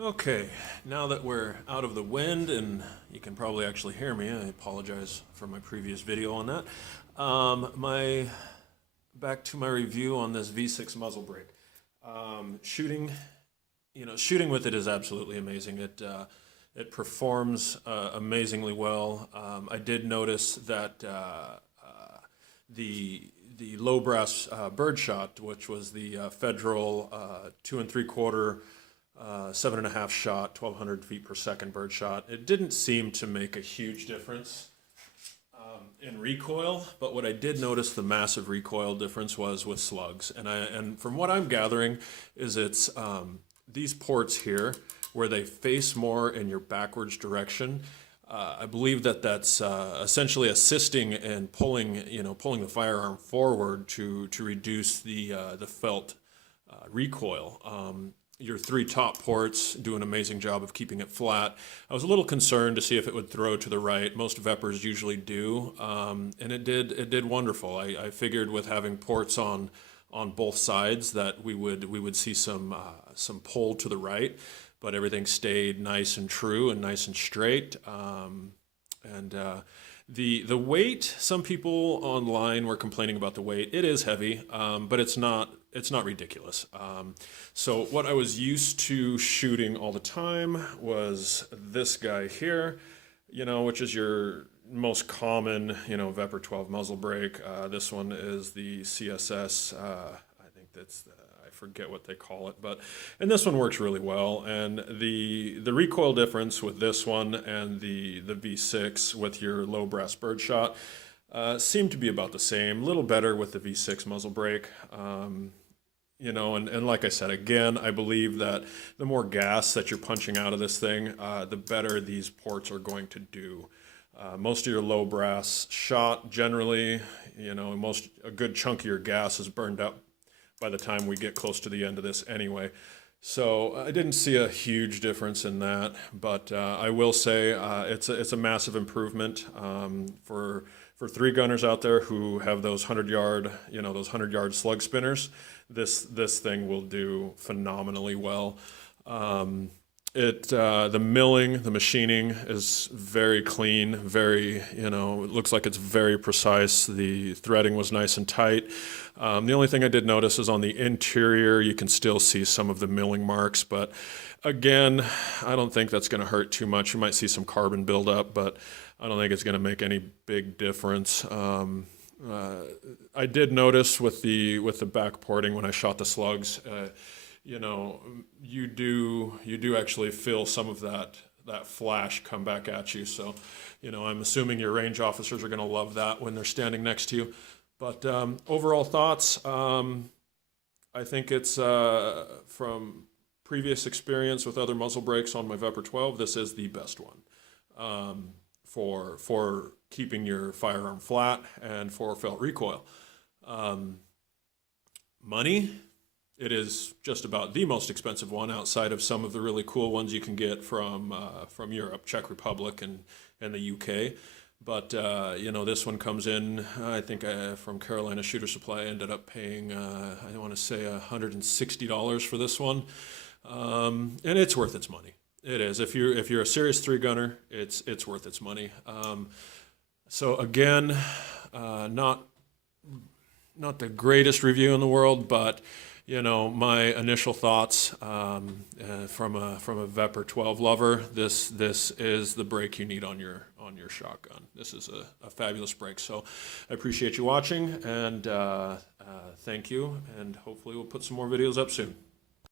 Okay, now that we're out of the wind and you can probably actually hear me, I apologize for my previous video on that. Back to my review on this V6 muzzle brake. Shooting with it is absolutely amazing. It performs amazingly well. I did notice that the low brass bird shot, which was the Federal 2 3/4 7.5 shot, 1,200 feet per second bird shot. It didn't seem to make a huge difference in recoil, but what I did notice the massive recoil difference was with slugs. And from what I'm gathering is it's these ports here where they face more in your backwards direction. I believe that's essentially assisting and pulling the firearm forward to reduce the felt recoil. Your three top ports do an amazing job of keeping it flat. I was a little concerned to see if it would throw to the right. Most veprs usually do, and it did wonderful. I figured with having ports on both sides that we would see some pull to the right, but everything stayed nice and true and nice and straight. The weight, some people online were complaining about the weight. It is heavy, but it's not ridiculous. So what I was used to shooting all the time was this guy here, which is your most common, vepr 12 muzzle brake. This one is the CSS. I think I forget what they call it, and this one works really well. And the recoil difference with this one and the V6 with your low brass bird shot seem to be about the same. A little better with the V6 muzzle brake. And like I said, again, I believe that the more gas that you're punching out of this thing, the better these ports are going to do. Most of your low brass shot, generally, a good chunk of your gas is burned up by the time we get close to the end of this anyway. So I didn't see a huge difference in that, but I will say it's a massive improvement for three gunners out there who have those 100-yard slug spinners. This thing will do phenomenally well. The milling, the machining is very clean, it looks like it's very precise. The threading was nice and tight. The only thing I did notice is on the interior, you can still see some of the milling marks, but again, I don't think that's going to hurt too much. You might see some carbon buildup, but I don't think it's going to make any big difference. I did notice with the back porting when I shot the slugs, you do actually feel some of that flash come back at you. So, I'm assuming your range officers are going to love that when they're standing next to you. But overall thoughts, I think it's from previous experience with other muzzle brakes on my vepr 12, this is the best one for keeping your firearm flat and for felt recoil. Money. It is just about the most expensive one outside of some of the really cool ones you can get from Europe, Czech Republic, and the UK. But this one comes in. I think from Carolina Shooter Supply, I ended up paying I want to say $160 for this one, and it's worth its money. It is. If you're a serious three gunner, it's worth its money. So again, not the greatest review in the world, but my initial thoughts from a vepr 12 lover, this is the brake you need on your shotgun. This is a fabulous brake. So I appreciate you watching, and thank you, and hopefully we'll put some more videos up soon.